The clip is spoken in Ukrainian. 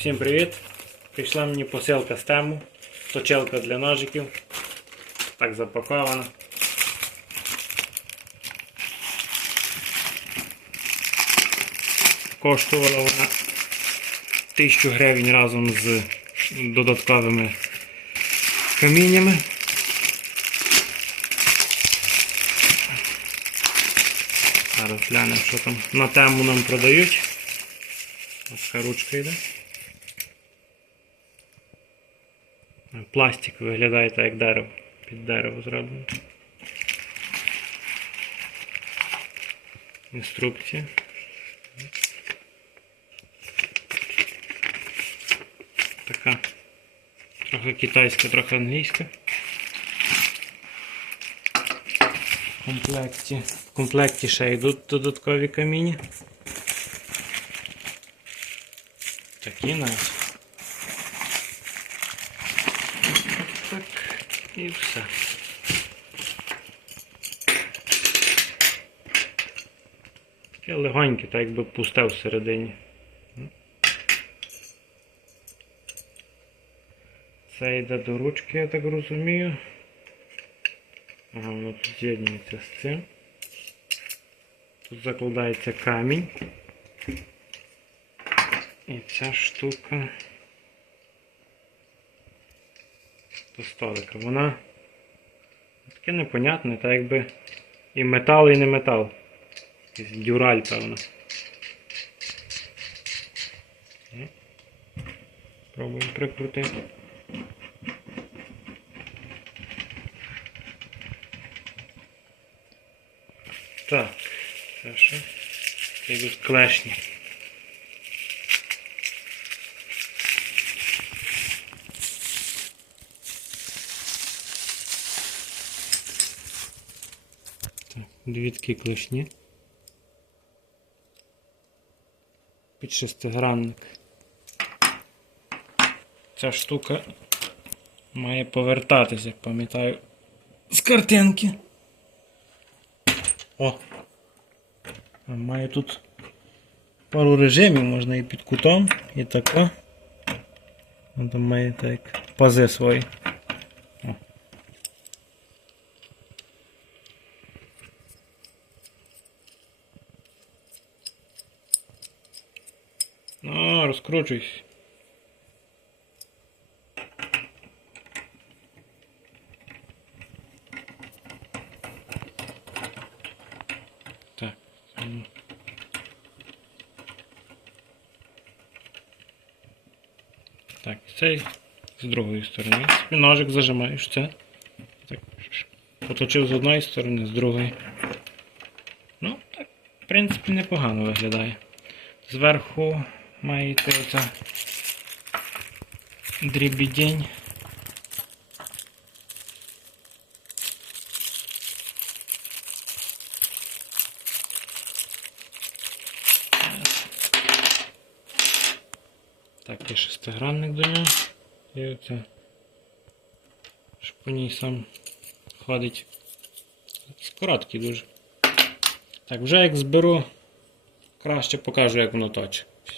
Всім привіт! Прийшла мені посилка з тему. Точилка для ножиків. Так запакована. Коштувала вона 1000 гривень разом з додатковими каміннями. Зараз глянемо, що там на тему нам продають. Ось ручка йде. Пластик виглядає так як дерево. Під дерево зроблено. Інструкція. Така. Трохи китайська, трохи англійська. В комплекті. В комплекті ще йдуть додаткові каміння. Такі навіть. Так, і все. Таке легоньке, так якби пусте всередині. Це йде до ручки, я так розумію. Ага, воно тут з'єднується з цим. Тут закладається камінь. І ця штука столика. Вона таке непонятне, так якби і метал, і не метал. Якийсь дюраль, певно. Ну, Пробуємо прикрутити. Так, це що? Це йдуть клешні. Так, дві такі клешні. Під шестигранник. Ця штука має повертатися, як пам'ятаю, з картинки. О! Має тут пару режимів, можна і під кутом, і тако. Там має так пази свої. Ну, розкручуйся. Так. Так, цей з другої сторони. Ножик зажимаєш це. Так, поточив з одної сторони, з другої. Ну, так, в принципі, непогано виглядає. Зверху має йти оця дрібідень. Так, є шестигранник до нього. І оце. Щоб по ній сам ходить. Короткий дуже. Так, вже як зберу, краще покажу, як воно точить.